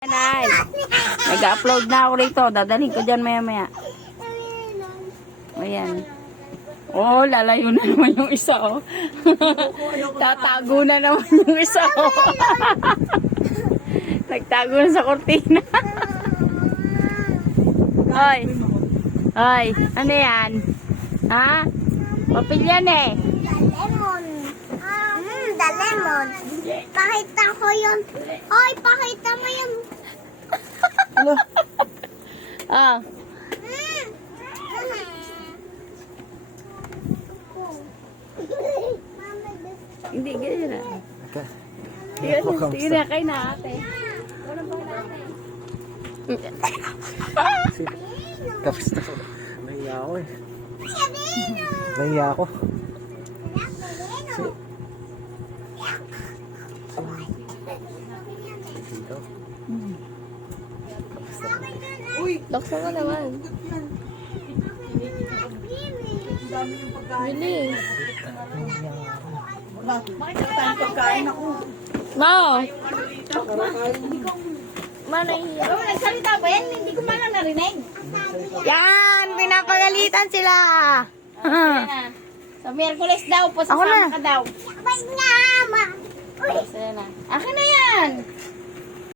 Nay, nag-upload na ako rito. Dadalhin ko dyan maya-maya. Ayan. Oh, lalayo na naman yung isa, oh. Tatago na naman yung isa, oh. Nagtago na sa kortina. Hoy. Hoy, ano yan? Ha? Papel yan eh. Lemon. The lemon. Pakita ko yun. Hoy, pakita mo yun. Ano? Ah. Hindi, ganyan na. Okay. Sige na, kayo na ate. Tapos na. Nahiya ako eh. Nahiya ako. Dito. Laksa ka naman. Bilis. Mau. Mana iya? Oh, nagsalita ba yan? Hindi ko man narinig. Yan, pinapagalitan sila. Sa Miyerkules daw, Ako na. pasasama ka daw. Sabay nga, ma. Uy. Ayan na. Akin na yan.